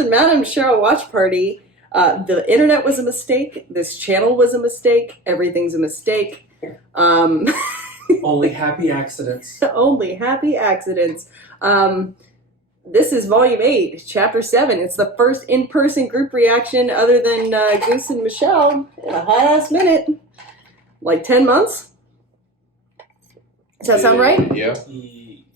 and Madam Cheryl watch party. The internet was a mistake. This channel was a mistake. Everything's a mistake. Only happy accidents. Only happy accidents. This is Volume 8, Chapter 7. It's the first in-person group reaction other than Goose and Michelle in a hot-ass minute. Like 10 months? Does that sound right? Yeah.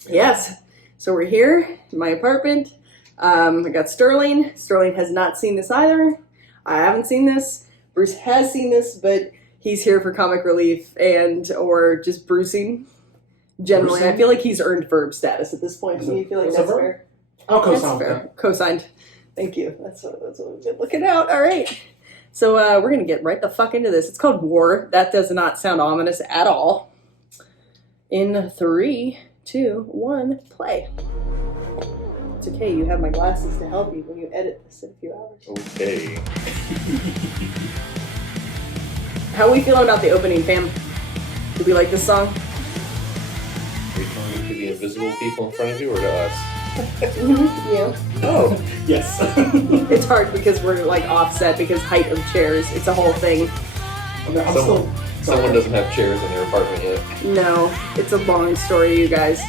Yes. So we're here in my apartment. I got Sterling. Sterling has not seen this either. I haven't seen this. Bruce has seen this, but he's here for comic relief and or just bruising. Generally, Brucing? I feel like he's earned verb status at this point. Do you feel like that's fair? I'll That's co-sign fair. that. Co-signed. Thank you. That's what we've been looking out. All right. So we're going to get right the fuck into this. It's called War. That does not sound ominous at all. In 3, 2, 1, play. It's okay. You have my glasses to help you when you edit this in a few hours. Okay. How are we feeling about the opening, fam? Do we like this song? Are you talking to the invisible people in front of you or to us? Yeah. Oh. Yes. It's hard because we're like offset because height of chairs. It's a whole thing. Someone doesn't have chairs in their apartment yet. No, it's a long story, you guys.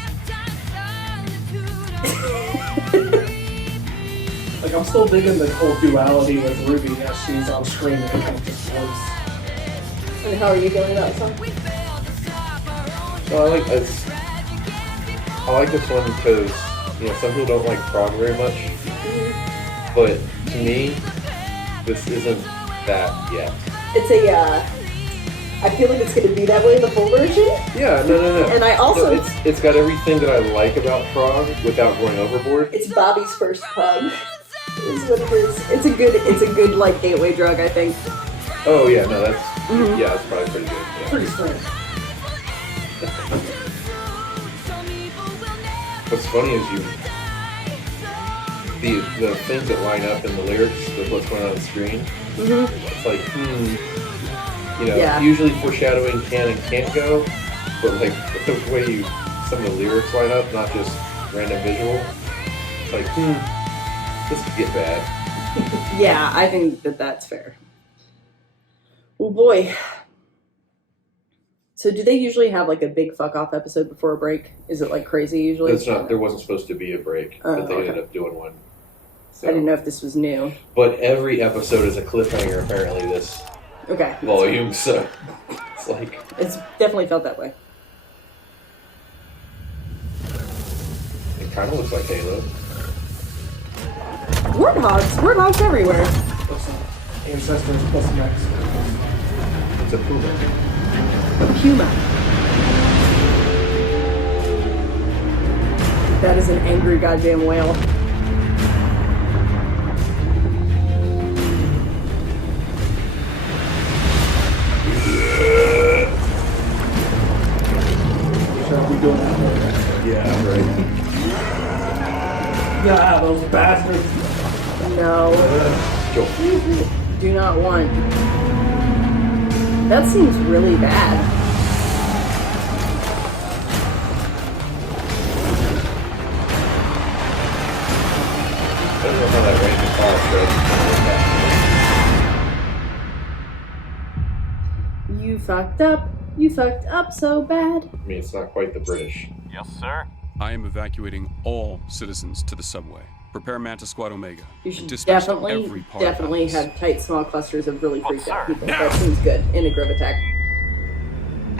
Like, I'm still digging the whole duality with Ruby as she's on screen and it kind of just voice. And how are you feeling about the song? Well, I like this one because, you know, some people don't like prog very much. But to me, this isn't that yet. It's a, I feel like it's going to be that way in the full version. Yeah, no. And I also... No, it's got everything that I like about prog without going overboard. It's Bobby's first prog. Is what it is. It's a good like gateway drug, I think. Oh yeah, no, that's yeah, that's probably pretty good. Yeah. Pretty strange. What's funny is the things that line up in the lyrics with what's going on screen. It's like, you know, Yeah. usually foreshadowing can and can't go, but like the way some of the lyrics line up, not just random visual. It's like, this could get bad. Yeah, I think that's fair. Oh boy. So do they usually have like a big fuck off episode before a break? Is it like crazy usually? That's not. There wasn't supposed to be a break, but they ended up doing one. So. I didn't know if this was new. But every episode is a cliffhanger. Apparently, this volume. So it's like it's definitely felt that way. It kind of looks like Halo. Warthogs everywhere. Listen, ancestors plus next. It's a puma. A puma. That is an angry goddamn whale. Shall we doing that? Yeah, right. Yeah, those bastards. No. Joe. Do not want. That seems really bad. I don't know how that random car You fucked up. You fucked up so bad. I mean, it's not quite the British. Yes, sir. I am evacuating all citizens to the subway. Prepare Manta Squad Omega. You should Dispatch to every part definitely of the house. have tight, small clusters of really freaked out people. Now! That seems good in a grove attack.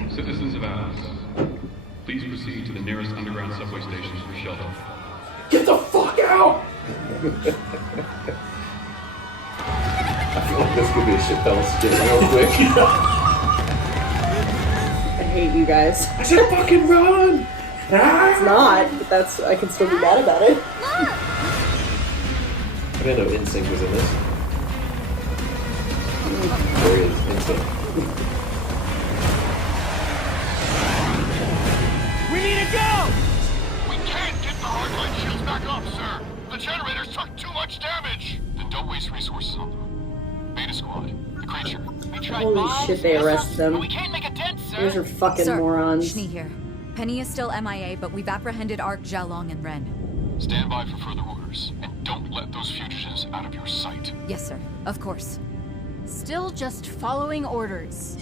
Citizens of Atlas, please proceed to the nearest underground subway station for shelter. Get the fuck out! I feel like this could be a Chappelle skit real quick. I hate you guys. I said fucking run! It's not, but I can still be mad about it. I didn't know NSYNC was in this. There is NSYNC. We need to go! We can't get the hardline shields back up, sir. The generators took too much damage. Then don't waste resources on them. Beta Squad, the creature. We tried Holy bombs, shit, they arrested them. we can't make a dent, sir. Those are fucking Sir, morons. Schnee here. Penny is still MIA, but we've apprehended Ark, Jalong, and Ren. Stand by for further orders. And Don't let those fugitives out of your sight. Yes, sir. Of course. Still just following orders.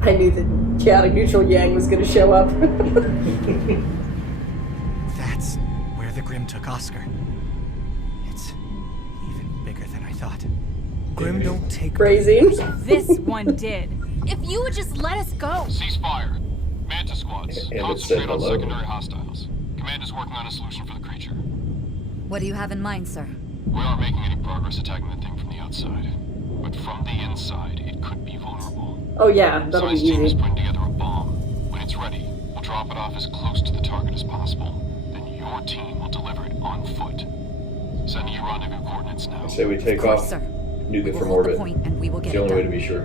I knew that chaotic neutral Yang was gonna show up. That's where the Grimm took Oscar. It's even bigger than I thought. Grimm don't take Phrasing. This one did. If you would just let us go. Cease fire. Manta squads, And it concentrate said on hello. secondary hostiles. Command is working on a solution for the creature. What do you have in mind, sir? We aren't making any progress attacking the thing from the outside. But from the inside, it could be vulnerable. Oh yeah, that'll be Science team is easy. putting together a bomb. When it's ready, we'll drop it off as close to the target as possible. Then your team will deliver it on foot. Sending you rendezvous coordinates now. I say we take Of course, off, sir. nuke We it will from hold the orbit. point and we will It's get the it only way to done. be sure.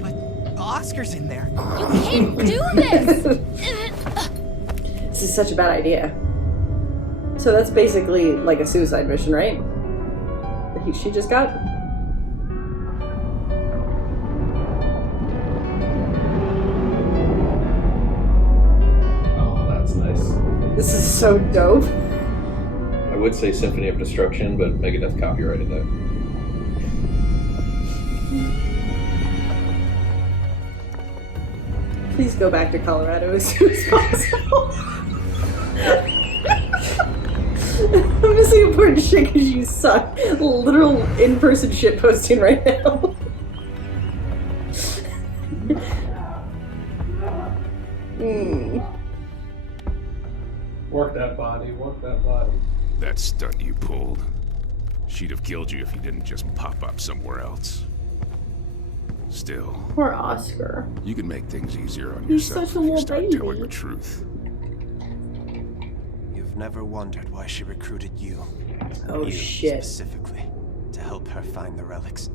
But Oscar's in there. You can't do this! This is such a bad idea. So that's basically like a suicide mission, right? That she just got? Oh, that's nice. This is so dope. I would say Symphony of Destruction, but Megadeth copyrighted that. Please go back to Colorado as soon as possible. I'm missing important shit because you suck. Literal in-person shit posting right now. Work that body, work that body. That stunt you pulled, she'd have killed you if you didn't just pop up somewhere else. Still, Poor Oscar. you can make things easier on He's yourself such a if you little start baby. telling the truth. You've never wondered why she recruited you. Oh You, shit. specifically, to help her find the relics.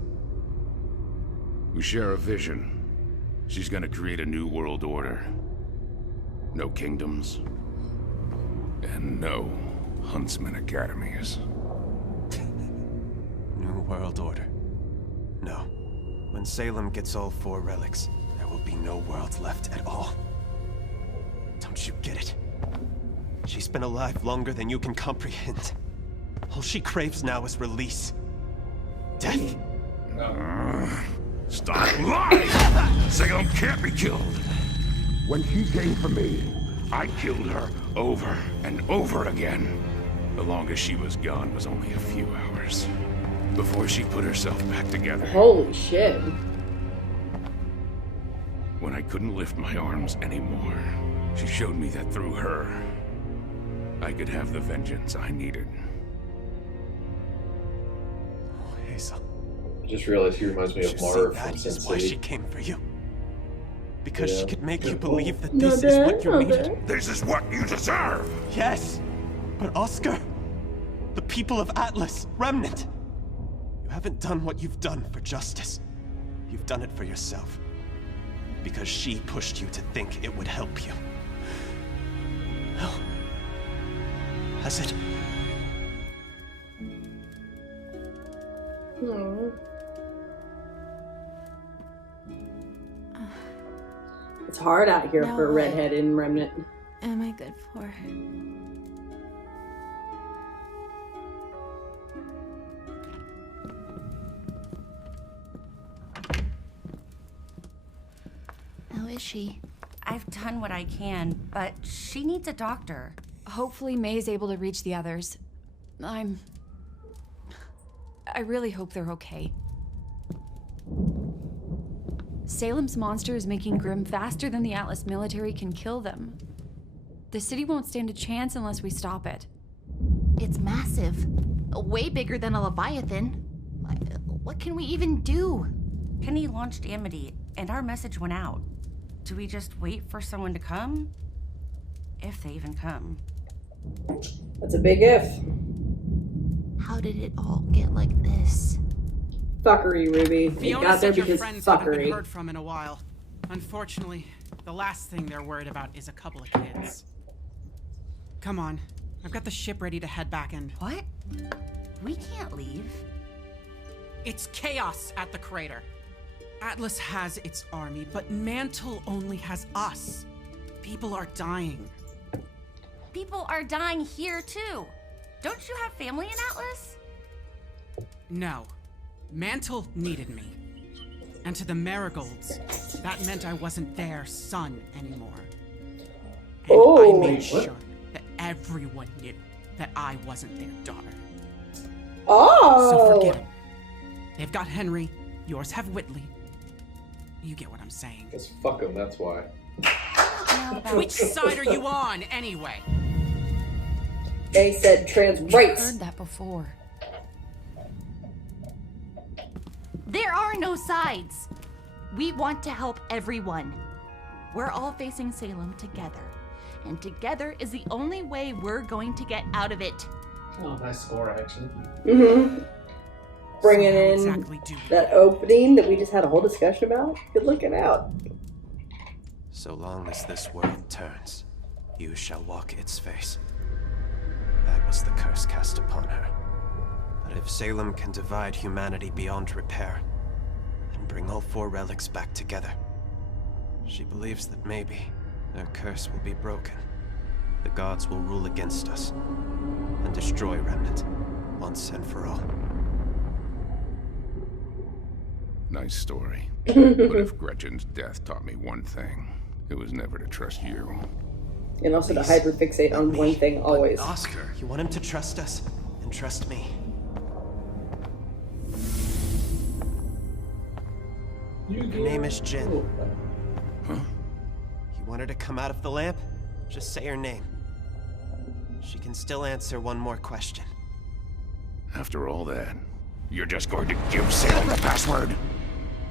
We share a vision. She's gonna create a new world order. No kingdoms. And no Huntsman Academies. New World Order. No. When Salem gets all 4 relics, there will be no worlds left at all. Don't you get it? She's been alive longer than you can comprehend. All she craves now is release. Death. Stop lying! Salem can't be killed! When she came for me, I killed her over and over again. The longest she was gone was only a few hours. Before she put herself back together. Holy shit. When I couldn't lift my arms anymore, she showed me that through her, I could have the vengeance I needed. Oh, Hazel. I just realized he reminds me You of see, Mara that from Sin is why she City. came for you. Because she Yeah. could make you believe that No, this is what you no, needed. This is what you deserve! Yes, but Oscar, the people of Atlas, Remnant, you haven't done what you've done for justice. You've done it for yourself. Because she pushed you to think it would help you. Well, has it? It's hard out here No for a way. redhead in Remnant. Am I good for? How is she? I've done what I can, but she needs a doctor. Hopefully May's able to reach the others. I really hope they're okay. Salem's monster is making Grimm faster than the Atlas military can kill them. The city won't stand a chance unless we stop it. It's massive. Way bigger than a Leviathan. What can we even do? Penny launched Amity, and our message went out. Do we just wait for someone to come? If they even come. That's a big if. How did it all get like this? Fuckery, Ruby. It Fiona got there said your because friends haven't been fuckery. heard from in a while. Unfortunately, the last thing they're worried about is a couple of kids. Come on, I've got the ship ready to head back and... What? We can't leave. It's chaos at the crater. Atlas has its army, but Mantle only has us. People are dying. People are dying here, too. Don't you have family in Atlas? No. Mantle needed me. And to the Marigolds, that meant I wasn't their son anymore. And I made sure that everyone knew that I wasn't their daughter. Oh! So forget them. They've got Henry, yours have Whitley. You get what I'm saying. Just fuck them, that's why. Which side are you on, anyway? They said trans rights. I've heard that before. There are no sides. We want to help everyone. We're all facing Salem together. And together is the only way we're going to get out of it. Oh, nice score, actually. Mm-hmm. Bringing in exactly that opening that we just had a whole discussion about. Good looking out. So long as this world turns, you shall walk its face. That was the curse cast upon her. But if Salem can divide humanity beyond repair, and bring all 4 relics back together, she believes that maybe their curse will be broken. The gods will rule against us, and destroy Remnant, once and for all. Nice story. But if Gretchen's death taught me one thing, it was never to trust you. And also to hyperfixate on one thing always. Oscar, you want him to trust us, and trust me. Her name is Jen. Huh? You want her to come out of the lamp? Just say her name. She can still answer one more question. After all that, you're just going to give Salem the password?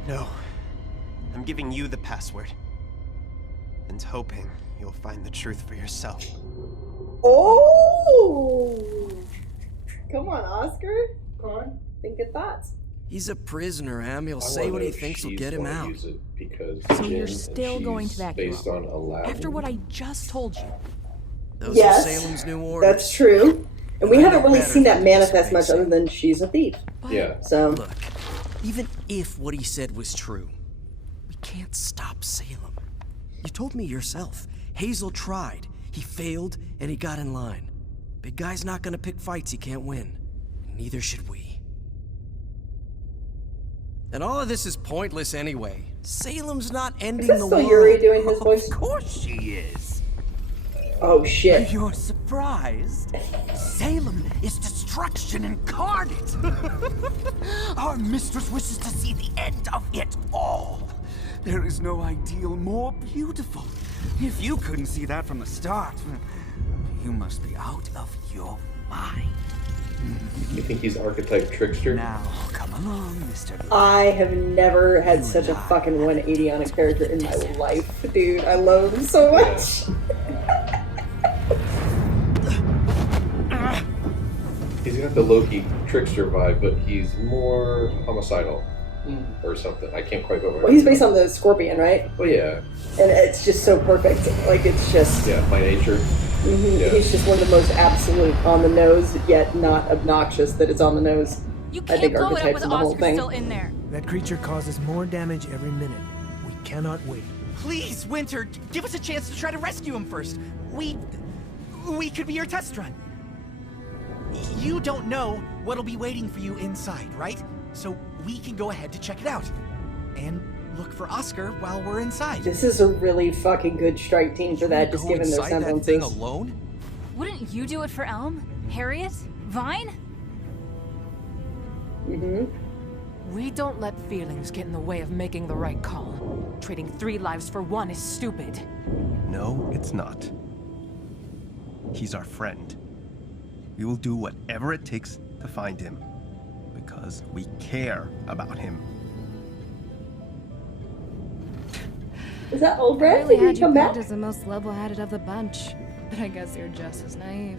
No. I'm giving you the password. And hoping you'll find the truth for yourself. Oh! Come on, Oscar. Come on. Think your thoughts. He's a prisoner, Em. He'll say what he thinks will get him out. So you're still going to back based on Aladdin. After what I just told you. Those Yes, are Salem's new orders. that's true. And we haven't really seen that manifest much other than she's a thief. Yeah. So, Look, even if what he said was true, we can't stop Salem. You told me yourself. Hazel tried. He failed, and he got in line. Big guy's not gonna pick fights he can't win. Neither should we. And all of this is pointless anyway. Salem's not ending is the that still world. Yuri doing his voice? Of course she is. oh shit. You're surprised? Salem is destruction incarnate. Our mistress wishes to see the end of it all. There is no ideal more beautiful. If you couldn't see that from the start, you must be out of your mind. You think he's archetype trickster? Now, come along, Mr. I have never had such a fucking 180 on a character in my life, dude. I love him so much. He's got the Loki trickster vibe, but he's more homicidal. Or something. I can't quite go. Well, he's based on the Scorpion, right? Oh yeah. And it's just so perfect. Like, it's just... Yeah, by nature. Mm-hmm. Yeah. He's just one of the most absolute on the nose, yet not obnoxious that it's on the nose. You I can't think blow it up archetypes with in the whole Oscar thing. still in there. That creature causes more damage every minute. We cannot wait. Please, Winter, give us a chance to try to rescue him first. We could be your test run. You don't know what'll be waiting for you inside, right? So we can go ahead to check it out. And look for Oscar while we're inside. This is a really fucking good strike team for that, just given their semblances. alone? Wouldn't you do it for Elm? Harriet? Vine? Mm-hmm. We don't let feelings get in the way of making the right call. Trading 3 lives for 1 is stupid. No, it's not. He's our friend. We will do whatever it takes to find him. Because we care about him. Is that old I Red? really Did he had you come back? pegged as the most level-headed of the bunch, but I guess you're just as naive.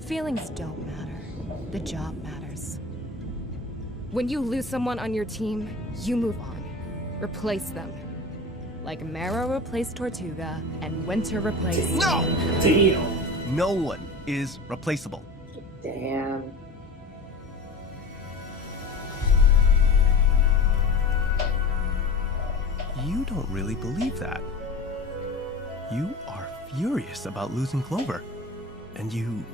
Feelings don't matter. The job matters. When you lose someone on your team, you move on. Replace them. Like Marrow replaced Tortuga, and Winter replaced... No! Deal. No one is replaceable. Damn. You don't really believe that. You are furious about losing Clover. And you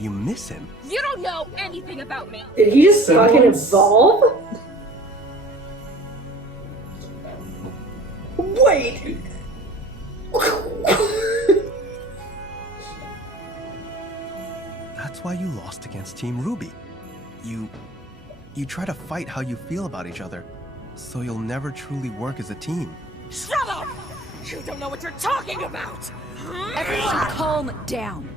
miss him. You don't know anything about me. Did he just fucking evolve? Wait. That's why you lost against Team RWBY. You try to fight how you feel about each other, so you'll never truly work as a team. Shut up! You don't know what you're talking about! Everyone calm down.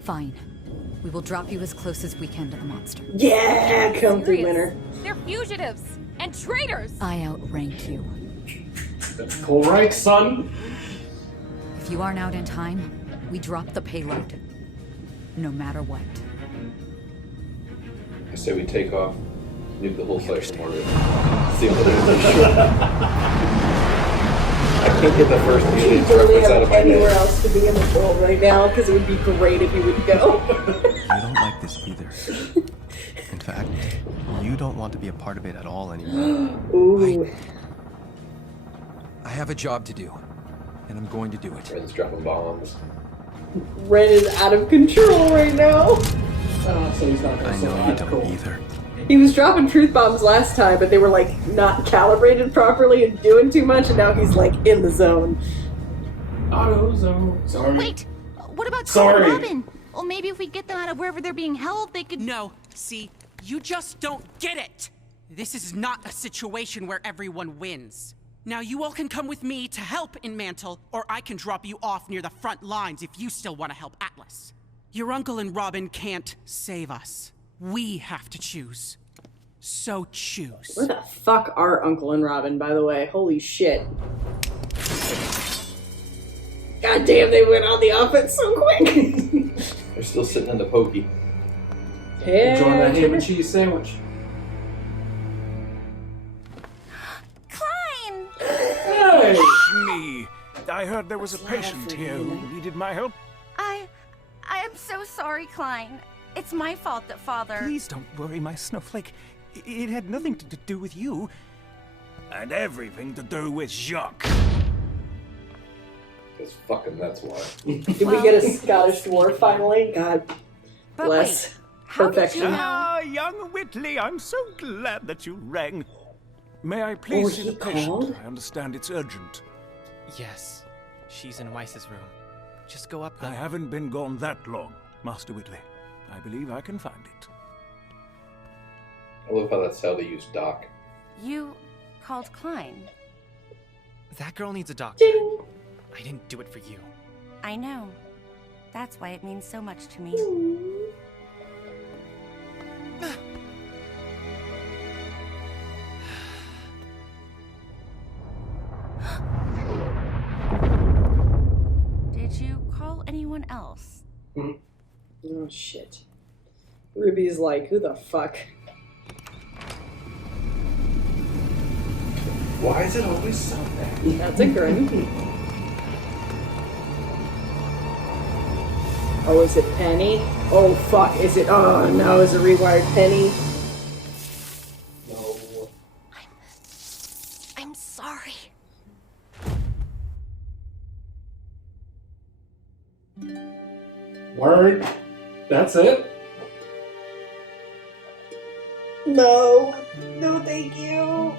Fine. We will drop you as close as we can to the monster. Yeah, come through, Serious. winner. They're fugitives and traitors. I outrank you. That's cool, right, son? If you aren't out in time, we drop the payload. No matter what. I say we take off, nuke the whole site from orbit. See what there's I can't get the first We Aliens don't really reference out have of my anywhere head. else to be in the world right now because it would be great if you would go. You don't like this either. In fact, you don't want to be a part of it at all anymore. Ooh. I have a job to do, and I'm going to do it. Ren's dropping bombs. Ren is out of control right now. So he's not gonna I know you don't either. He was dropping truth bombs last time, but they were like not calibrated properly and doing too much, and now he's like in the zone. Auto zone. Sorry. Wait, what about Tom Sorry. and Robin? Well, maybe if we get them out of wherever they're being held, they could. No, see, you just don't get it. This is not a situation where everyone wins. Now you all can come with me to help in Mantle, or I can drop you off near the front lines if you still want to help Atlas. Your uncle and Robin can't save us. We have to choose. So choose. Where the fuck are Uncle and Robin, by the way? Holy shit. God damn, they went on the offense so quick. They're still sitting in the pokey. Enjoying that ham and cheese sandwich. Hey! Me. I heard there was a patient here who needed my help. I am so sorry, Klein. It's my fault that Father... Please don't worry, my snowflake. It had nothing to do with you. And everything to do with Jacques. Because fucking that's why. Did we get a Scottish dwarf finally? God bless. Perfection. Ah, young Whitley, I'm so glad that you rang. May I please see the patient? I understand it's urgent. Yes, she's in Weiss's room. Just go up I haven't been gone that long, Master Whitley. I believe I can find it. I love how that's how they use Doc. You called Klein. That girl needs a doctor. I didn't do it for you. I know. That's why it means so much to me. Did you call anyone else? Oh shit. Ruby's like, who the fuck? Why is it always something? That's a grin. Oh, is it Penny? Oh fuck, is it? Oh no, is it rewired Penny? No. I'm sorry. Word. That's it. No. No, thank you.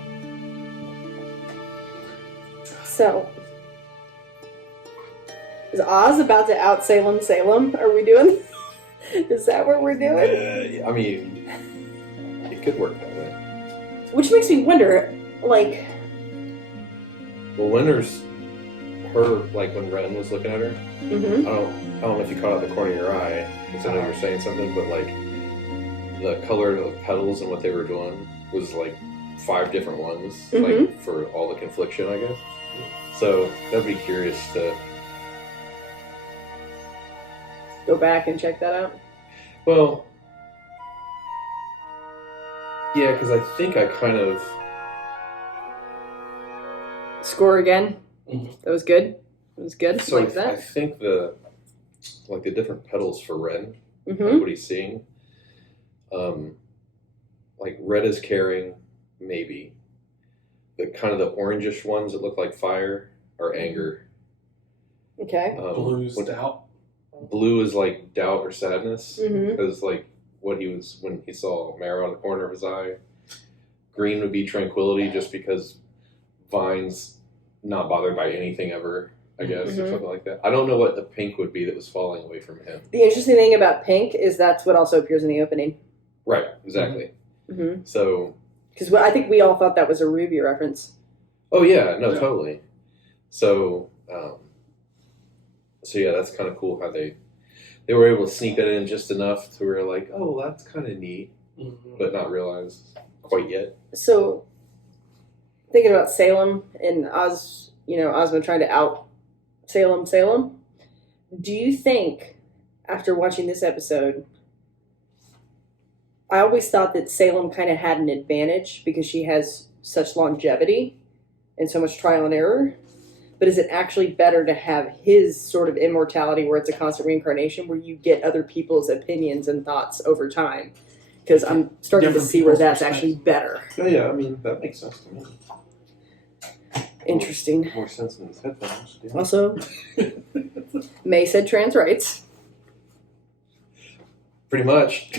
So, is Oz about to out Salem Salem? Are we doing? Is that what we're doing? I mean, it could work that way. Which makes me wonder, like... Well, Winter's her, like when Ren was looking at her, Mm-hmm. I don't know if you caught out the corner of your eye, because I know you were saying something, but like the color of petals and what they were doing was like 5 different ones, like for all the confliction, I guess. So that'd be curious to Go back and check that out. Well, yeah, because I think I kind of Score again. That was good. It was good. So Like I that. think the different petals for Ren, Mhm. like what he's seeing, like red is caring, maybe, the kind of the orangish ones that look like fire are anger. Okay. Blue's doubt. Blue is like doubt or sadness, Mhm. because like what he was when he saw marrow out of the corner of his eye. Green would be tranquility, just because Vine's not bothered by anything ever, I guess, or Mhm. something like that. I don't know what the pink would be that was falling away from him. The interesting thing about pink is that's what also appears in the opening. Right, exactly. Mm-hmm. So, Because I think we all thought that was a Ruby reference. oh yeah, no, totally. So, so yeah, that's kind of cool how they were able to sneak that in just enough to where like, oh, that's kind of neat, but not realize quite yet. So, thinking about Salem and Ozma trying to out Salem, do you think, after watching this episode, I always thought that Salem kind of had an advantage because she has such longevity and so much trial and error, but is it actually better to have his sort of immortality where it's a constant reincarnation where you get other people's opinions and thoughts over time? Because I'm starting to see where that's actually better. Yeah, I mean, that makes sense to me. Interesting. More sense than his headphones. Yeah. Also, May said trans rights. Pretty much.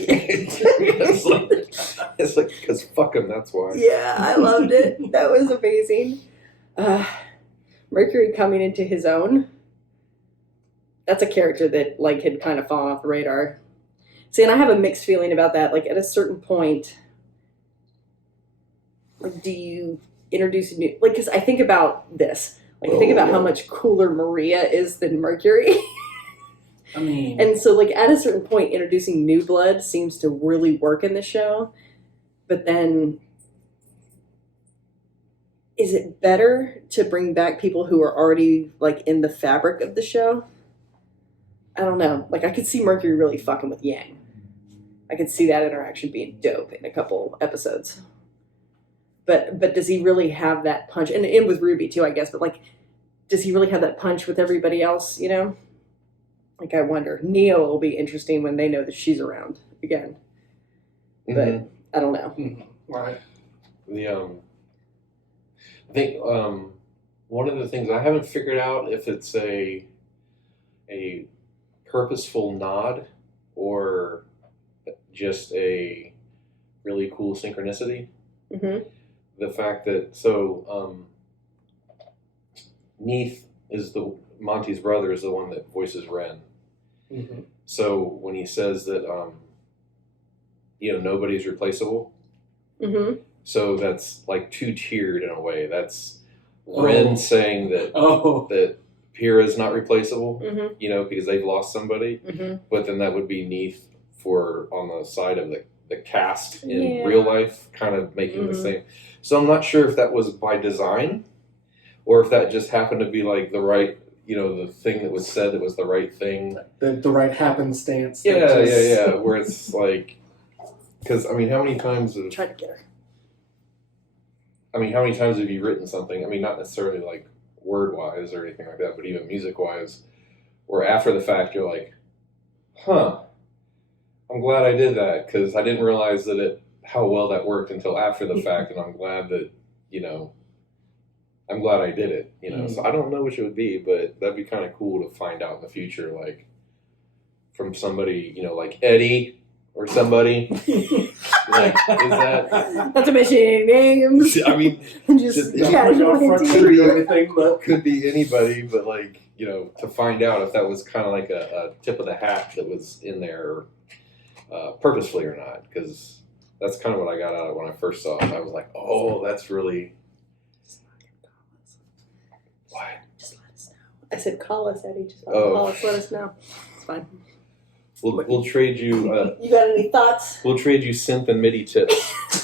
it's like, because fuck him, that's why. Yeah, I loved it. That was amazing. Mercury coming into his own. That's a character that had kind of fallen off the radar. See, and I have a mixed feeling about that. Like, at a certain point, do you introduce a new... because I think about this. I think about how much cooler Maria is than Mercury. I mean... And so, at a certain point, introducing new blood seems to really work in the show. But then... is it better to bring back people who are already, in the fabric of the show? I don't know. I could see Mercury really fucking with Yang. I could see that interaction being dope in a couple episodes. But does he really have that punch? And with Ruby, too, I guess. But, does he really have that punch with everybody else, I wonder. Neo will be interesting when they know that she's around again. But I don't know. Right. I think one of the things I haven't figured out if it's a purposeful nod or just a really cool synchronicity. Mm-hmm. The fact that Neith is Monty's brother is the one that voices Ren. Mm-hmm. So when he says that nobody's replaceable. Mm-hmm. So that's two-tiered in a way. That's Ren saying that that Pyrrha's not replaceable, because they've lost somebody. Mm-hmm. But then that would be Neith on the side of the cast in real life, kind of making the same. So I'm not sure if that was by design or if that just happened to be the right, the thing that was said that was the right thing. The right happenstance. Yeah. Where it's because how many times have... Try to get her. how many times have you written something? Not necessarily word-wise or anything like that, but even music-wise, where after the fact you're like, huh, I'm glad I did that, because I didn't realize how well that worked until after the fact, and I'm glad that, I'm glad I did it, So I don't know which it would be, but that'd be kind of cool to find out in the future, from somebody, like Eddie or somebody. Is that... Not to mention any names. Just casually. Everything, but could be anybody, but to find out if that was kind of a tip of the hat that was in there purposefully or not, because that's kind of what I got out of it when I first saw it. I was like, oh, that's really... What? Just let us know. I said call us, Eddie. Just call us, let us know. It's fine. We'll trade you... you got any thoughts? We'll trade you synth and MIDI tips.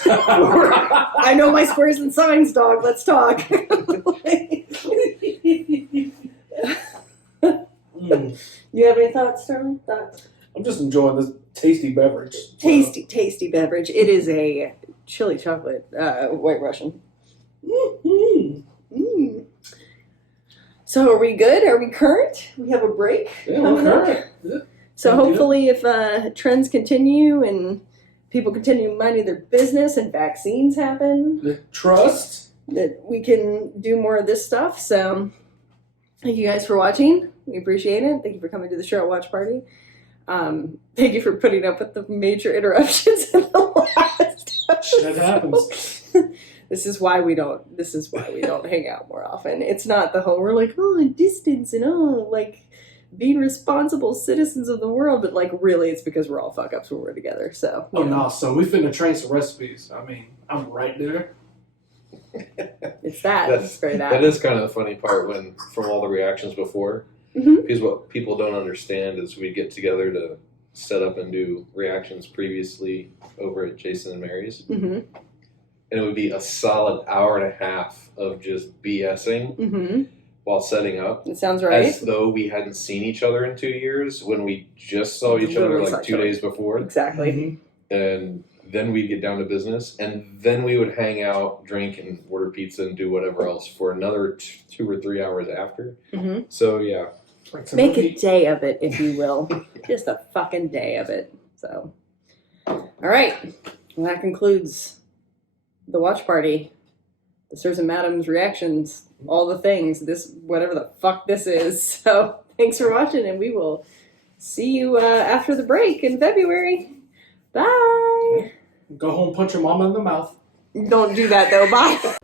I know my squares and signs, dog. Let's talk. You have any thoughts, Sterling? Thoughts? I'm just enjoying this tasty beverage. Tasty beverage. It is a chili chocolate White Russian. Mm. So are we good? Are we current? We have a break coming up. Yeah. So hopefully if trends continue and people continue minding their business and vaccines happen. Trust that we can do more of this stuff. So thank you guys for watching. We appreciate it. Thank you for coming to the Cheryl watch party. Thank you for putting up with the major interruptions in the last Shit happens. This is why we don't hang out more often. It's not the whole, we're like, oh, distance and oh, like being responsible citizens of the world, but like really it's because we're all fuck ups when we're together. So Oh no, so we finna train some recipes. I mean, I'm right there. It's that. That is kind of the funny part when, from all the reactions before, Mm-hmm. because what people don't understand is we get together to set up and do reactions previously over at Jason and Mary's. Mm-hmm. And it would be a solid hour and a half of just BSing Mm-hmm. while setting up. It sounds right. As though we hadn't seen each other in 2 years when we just saw each other like 2 days before. Exactly. And then we'd get down to business, and then we would hang out, drink, and order pizza and do whatever else for another 2 or 3 hours after. Mm-hmm. So, yeah. Make a day of it, if you will. Just a fucking day of it. So, all right. Well, that concludes the watch party. The Sirs and Madams reactions, all the things, this, whatever the fuck this is. So, thanks for watching, and we will see you after the break in February. Bye. Go home, punch your mama in the mouth. Don't do that, though. Bye.